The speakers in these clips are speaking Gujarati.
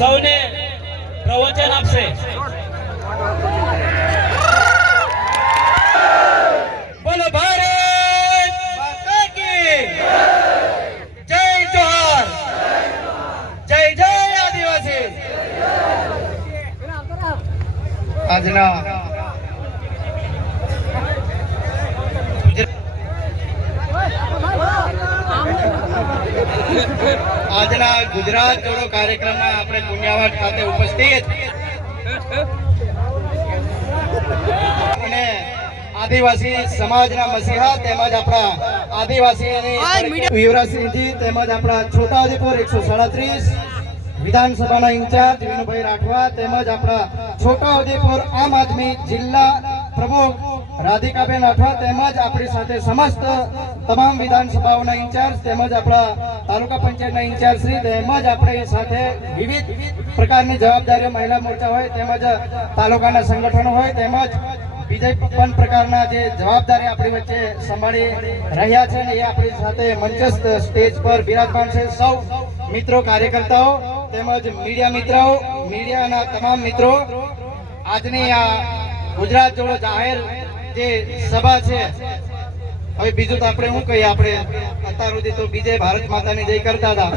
સૌને પ્રવચન આપશે. બોલો ભારત માતા કી જય. જોહાર. જય જય આજના આજના ગુજરાત જોડો કાર્યક્રમમાં આપણે પુણ્યાવાડ ખાતે ઉપસ્થિત. અને આદિવાસી સમાજના મસીહા તેમજ આપણા આદિવાસી યુવરાજસિંહજી તેમજ આપણા છોટાઉદેપુર એકસો સાડત્રીસ વિધાનસભાના ઇન્ચાર્જ વિનુભાઈ રાઠવા તેમજ આપણા છોટાઉદેપુર આમ આદમી જિલ્લા પ્રમુખ રાધિકાબેન આઠવા તેમજ આપણી સાથે સમસ્ત તમામ વિધાનસભાઓના ઇન્ચાર્જ તેમજ આપણા તાલુકા પંચાયતના ઇન્ચાર્જ શ્રી તેમજ આપણી સાથે વિવિધ પ્રકારની જવાબદારીઓ મહિલા મોરચા હોય તેમજ તાલુકાના સંગઠનો હોય તેમજ બીજા પણ પ્રકારના જે જવાબદારી આપણી વચ્ચે સંભાળી રહ્યા છે ને આપણી સાથે મંચસ્થ સ્ટેજ પર બિરાજમાન છે. સૌ મિત્રો, કાર્યકર્તાઓ તેમજ મીડિયા મિત્રો મીડિયાના તમામ મિત્રો, આજની આ ગુજરાત જોડો જાહેર જે સભા છે, હવે બીજું તો આપણે શું કહીએ? આપણે અત્યાર સુધી તો બીજે ભારત માતાની જય કરતા હતા.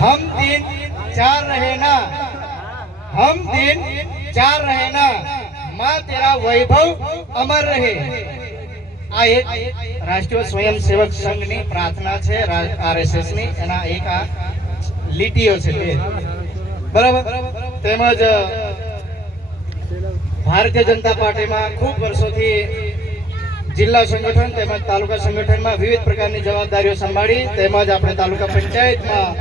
હમ દિન ચાર રહેના હમ દિન ચાર રહેના માં તેરા વૈભવ અમર રહે. આ એક રાષ્ટ્રીય સ્વયંસેવક સંઘની પ્રાર્થના છે આરએસએસની. એના એક આ લીટીઓ છે તે બરાબર? તેમજ ભારતીય જનતા પાર્ટીમાં ખૂબ વર્ષોથી જિલ્લા સંગઠન તેમજ તાલુકા સંગઠનમાં વિવિધ પ્રકારની જવાબદારીઓ સંભાળી તેમજ આપણે તાલુકા પંચાયતમાં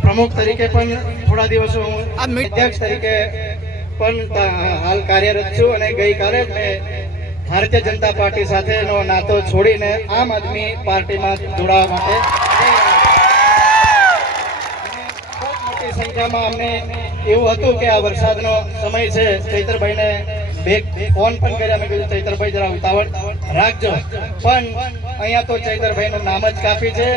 પ્રમુખ તરીકે પણ થોડા દિવસો હું અધ્યક્ષ તરીકે પણ હાલ કાર્યરત છું અને ગઈકાલે મેં ભારતીય જનતા પાર્ટી સાથેનો નાતો છોડીને આમ આદમી પાર્ટીમાં જોડાવા માટે ખૂબ મોટી સંખ્યામાં અમને એવું હતું કે આ વરસાદનો સમય છે, ચૈતરભાઈને બે ફોન પણ કર્યા. મેં કીધું, ચૈતરભાઈ, જરા ઉતાવળ રાખજો. પણ અહીંયા તો ચૈતરભાઈનું નામ જ કાફી છે.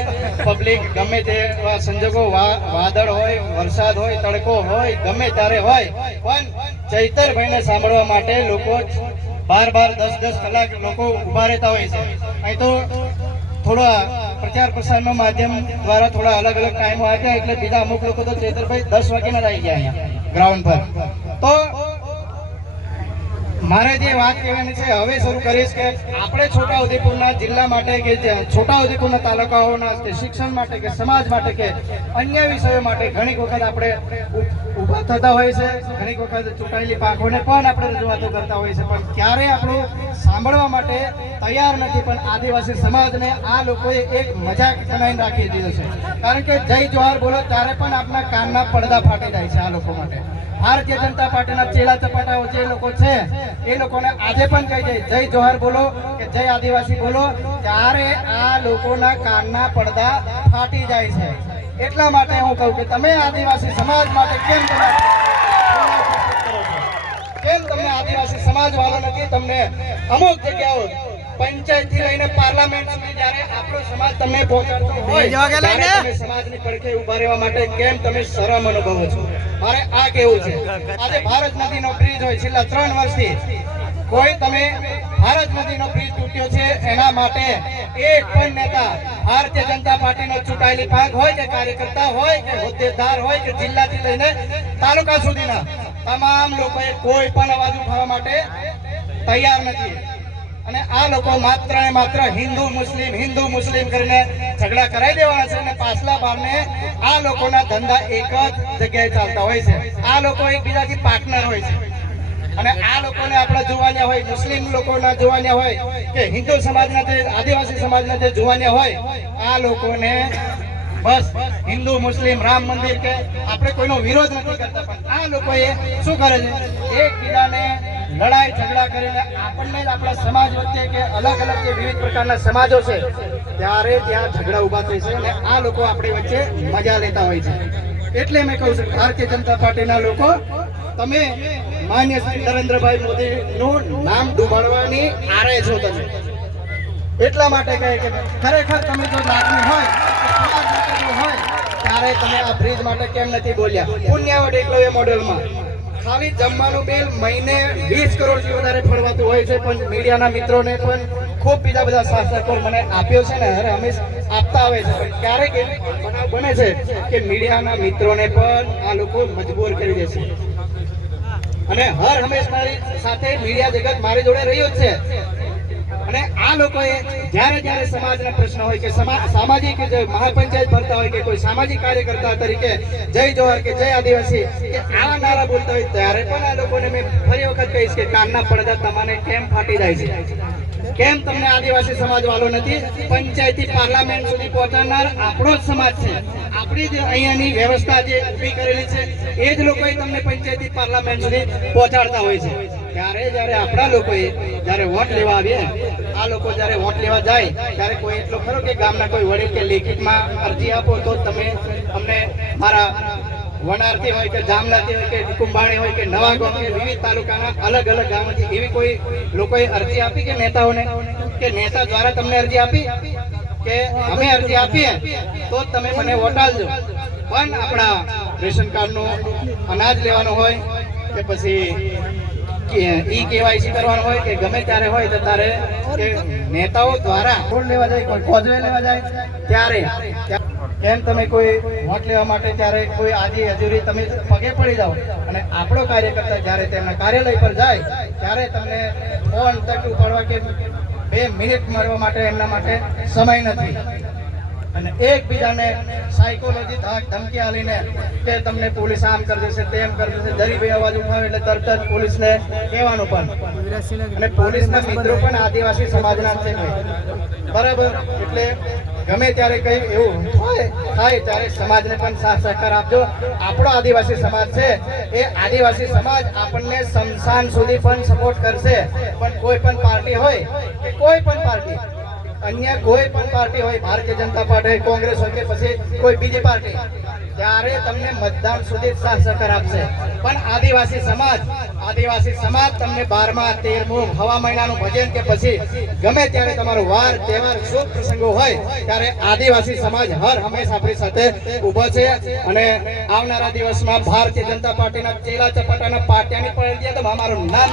પબ્લિક ગમે તેવા સંજોગો વાદળ હોય, વરસાદ હોય, તડકો હોય, ગમે ત્યારે હોય, પણ ચૈતરભાઈને સાંભળવા માટે લોકો બાર બાર દસ દસ કલાક લોકો ઊભા રહેતા હોય છે. અહીં તો થોડા પ્રચાર પ્રસારના માધ્યમ દ્વારા થોડા અલગ અલગ ટાઈમો આપ્યા એટલે બીજા અમુક લોકો તો ચેતરભાઈ દસ વાગ્યાના આવી ગયા અહીંયા ગ્રાઉન્ડ પર. તો મારે જે વાત કહેવાની છે, હવે શરૂ કરીશ કે આપણે છોટાઉદેપુરના જિલ્લા માટે કે છોટા છોટાઉદેપુરના તાલુકાઓના શિક્ષણ માટે કે સમાજ માટે કે અન્ય વિષયો માટે ઘણી વખત આપણે ઊભા થતા હોય છે. ઘણી વખત ચૂંટાયેલી પાકોને પણ આપણે રજૂઆતો કરતા હોય છે. પણ ક્યારે આપણું સાંભળવા માટે તૈયાર નથી. પણ આદિવાસી સમાજને આ લોકોએ એક મજાક બનાવીને રાખી દીધો છે. કારણ કે જય જોહાર બોલો, ત્યારે પણ આપણા કાનના પડદા ફાટી જાય છે આ લોકો માટે. ભારતીય જનતા પાર્ટીના ચેલા ચપાટાઓ જે લોકો છે, એ લોકોને આજે પણ કહી જાય જય જોહાર બોલો કે જય આદિવાસી બોલો, ત્યારે આ લોકોના કાનના પડદા ફાટી જાય છે. એટલા માટે હું કહું કે તમે આદિવાસી સમાજ માટે કેમ તમે કેમ તમને આદિવાસી સમાજ વાળો નથી? તમને અમુક જગ્યાઓ પંચાયતથી લઈને પાર્લામેન્ટ સુધી જ્યારે આપણો સમાજ તમને પહોંચાડતો હોય તમે સમાજની પડખે ઊભા રહેવા માટે કેમ તમે શરમ અનુભવો છો? મારે આ કેવું છે. આજે ભારત નદીનો બ્રિજ હોય છેલ્લા ત્રણ વર્ષથી કોઈ તમે ભારત નદીનો બ્રિજ તૂટ્યો છે, એના માટે એક પણ નેતા ભારતીય જનતા પાર્ટીનો ચૂંટાયેલી ભાગ હોય કે કાર્યકર્તા હોય કે હોદ્દેદાર હોય કે જિલ્લાથી લઈને તાલુકા સુધીના તમામ લોકોએ કોઈ પણ અવાજ ઉઠાવવા માટે તૈયાર નથી. અને આ લોકો માત્ર ને માત્ર હિન્દુ, મુસ્લિમ હિન્દુ, મુસ્લિમ કરીને ઝઘડા કરાવી દેવાના છે અને પાછલા બારને આ લોકોના ધંધા એક જ જગ્યાએ ચાલતા હોય છે. આ લોકો એકબીજાથી પાર્ટનર હોય છે. અને આ લોકોને આપણે જોવાના હોય, મુસ્લિમ લોકોના જોવાના હોય કે હિન્દુ સમાજના જે આદિવાસી સમાજના જે જોવાના હોય, આ લોકોને બસ હિન્દુ, મુસ્લિમ, રામ મંદિર કે આપણે કોઈનો વિરોધ નથી કરતા, પણ આ લોકોએ શું કરે છે? એક બીજાને લડાઈ, ઝઘડા કરીને આપણને જ આપણા સમાજ વચ્ચે કે અલગ અલગ જે વિવિધ પ્રકારના સમાજો છે, ત્યારે ત્યાં ઝઘડા ઊભા થાય છે અને આ લોકો આપણી વચ્ચે મજા લેતા હોય છે. એટલે મેં કહું છું, ભારતીય જનતા પાર્ટીના લોકો, તમે માન્ય શ્રી નરેન્દ્રભાઈ મોદીનું નામ ડૂબાડવાની આરે છો તમે. એટલા માટે કહે કે ખરેખર તમે જો લાગણી હોય હોય, ત્યારે તમે આ બ્રિજ માટે કેમ નથી બોલ્યા? પુણ્યાવટ એકલો એ મોડેલમાં. ખાલી જમવાનું બિલ મહિને વીસ કરોડથી વધારે ફળવાતું હોય છે, પણ મીડિયાના મિત્રોને પણ ખૂબ બીજા બધા શાસકો મને આપ્યો છે ને અરે હંમેશ આપતા આવે છે. પણ ક્યારેક બનાવ બને છે કે મીડિયાના મિત્રોને પણ આ લોકો મજબૂર કરી દે છે. અને હર હંમેશ મારી સાથે મીડિયા જગત મારી જોડે રહ્યું જ છે. અને આ લોકોએ જ્યારે જ્યારે સમાજના પ્રશ્ન હોય કે સમા- સામાજિક જે મહાપંચાયત ભરતા હોય કે કોઈ સામાજિક કાર્યકર્તા તરીકે જય જોહર કે જય આદિવાસી કે આવા નારા બોલતા હોય ત્યારે પણ આ લોકોને મેં ફરી વખત કહીશ કે કાનના પડદા તમારે કેમ ફાટી જાય છે? કેમ તમને આદિવાસી સમાજ વાળો નથી? પંચાયતી પાર્લામેન્ટ સુધી પહોંચાડનાર આપણો જ સમાજ છે. આપણી જ અહીંયાની વ્યવસ્થા જે ઊભી કરેલી છે, એ જ લોકોએ તમને પંચાયતી પાર્લામેન્ટ સુધી પહોંચાડતા હોય છે. ત્યારે જ્યારે આપણા લોકોએ જ્યારે વોટ લેવા આવીએ, આ લોકો જ્યારે વોટ લેવા જાય, ત્યારે કોઈ એટલો ખરો કે ગામના કોઈ વડીલ કે લેખિતમાં અરજી આપો તો તમે અમને મારા વનારથી હોય કે જામનાથી હોય કે કુંભાણી હોય કે નવા ગામ કે વિવિધ તાલુકાના અલગ અલગ ગામોથી એવી કોઈ લોકોએ અરજી આપી કે નેતાઓને? કે નેતા દ્વારા તમને અરજી આપી? કે અમે અરજી આપીએ તો તમે મને વોટ પણ આપણા રેશન કાર્ડનું અનાજ લેવાનું હોય કે પછી ઈ કેવાયસી કરવાનું હોય કે ગમે ત્યારે હોય તો તારે નેતાઓ દ્વારા લેવા જાય, કોઈ લેવા જાય, ત્યારે કેમ તમે કોઈ વોટ લેવા માટે ત્યારે કોઈ આજી હજુરી તમે પગે પડી જાઓ અને આપણો કાર્યકર્તા જ્યારે તેમના કાર્યાલય પર જાય, ત્યારે તમને ફોન તક ઉપાડવા કે બે મિનિટ મળવા માટે એમના માટે સમય નથી. અને એકબીજાને સાયકોલોજી ધમકી આલીને કે તમને પોલીસ આમ કરી દેશે, તેમ કરી દેશે દરીભાઈ અવાજ ઉઠાવે એટલે તરત જ પોલીસને કહેવાનું પણ અને પોલીસના મિત્રો પણ આદિવાસી સમાજના છે. બરાબર? એટલે ગમે ત્યારે કઈ એવું હોય, થાય ત્યારે સમાજને પણ સાથ સહકાર આપજો. આપણો આદિવાસી સમાજ છે, એ આદિવાસી સમાજ આપણને સંસાન સુધી પણ સપોર્ટ કરશે. પણ કોઈ પણ પાર્ટી હોય કે કોઈ પણ પાર્ટી, અન્ય કોઈ પણ પાર્ટી હોય, ભારતીય જનતા પાર્ટી કોંગ્રેસ હોય કે પછી કોઈ બીજી પાર્ટી ત્યારે તમને મતદાન સુધી સહકાર આપશે. પણ આદિવાસી સમાજ આદિવાસી સમાજ તમને બારમા, તેરમું હવા મહિનાનું ભજન કે પછી ગમે ત્યારે તમારો વાર, તહેવાર, શુભ પ્રસંગો હોય, ત્યારે આદિવાસી સમાજ હર હંમેશા આપણી સાથે ઊભો છે. અને આવનારા દિવસમાં ભારતીય જનતા પાર્ટીના ચેલા ચપાટાના પાટિયાની પણ અમારું નામ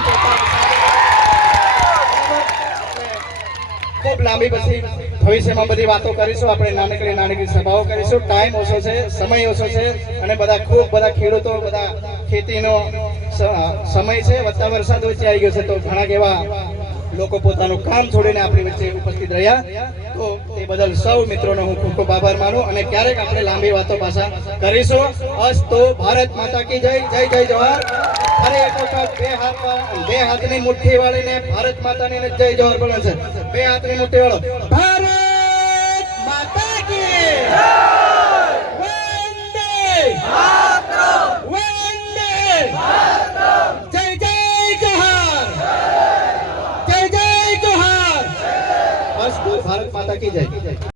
ખૂબ લાંબી પછી ભવિષ્યમાં બધી વાતો કરીશું. આપણે નાનકડી નાનકડી સભાઓ કરીશું. ટાઈમ ઓછો છે, સમય ઓછો છે અને બધા ખૂબ બધા ખેડૂતો, બધા ખેતીનો સમય છે. વધતા વરસાદ વચ્ચે આવી ગયો છે તો ઘણા એવા લોકો પોતાનું કામ છોડીને આપણી વચ્ચે ઉપસ્થિત રહ્યા. તો એ બદલ સૌ મિત્રોનો હું ખૂબ ખૂબ આભાર માનું અને ક્યારેક આપણે લાંબી વાતો પાછા કરીશું. અસ્ત તો ભારત માતા કી જય જય જય જવાહર. અરે બે હાથ બે હાથની મુઠ્ઠી વાળીને ભારત માતાની જય જવાહર બોલે છે. બે હાથની મુઠ્ઠી વાળો.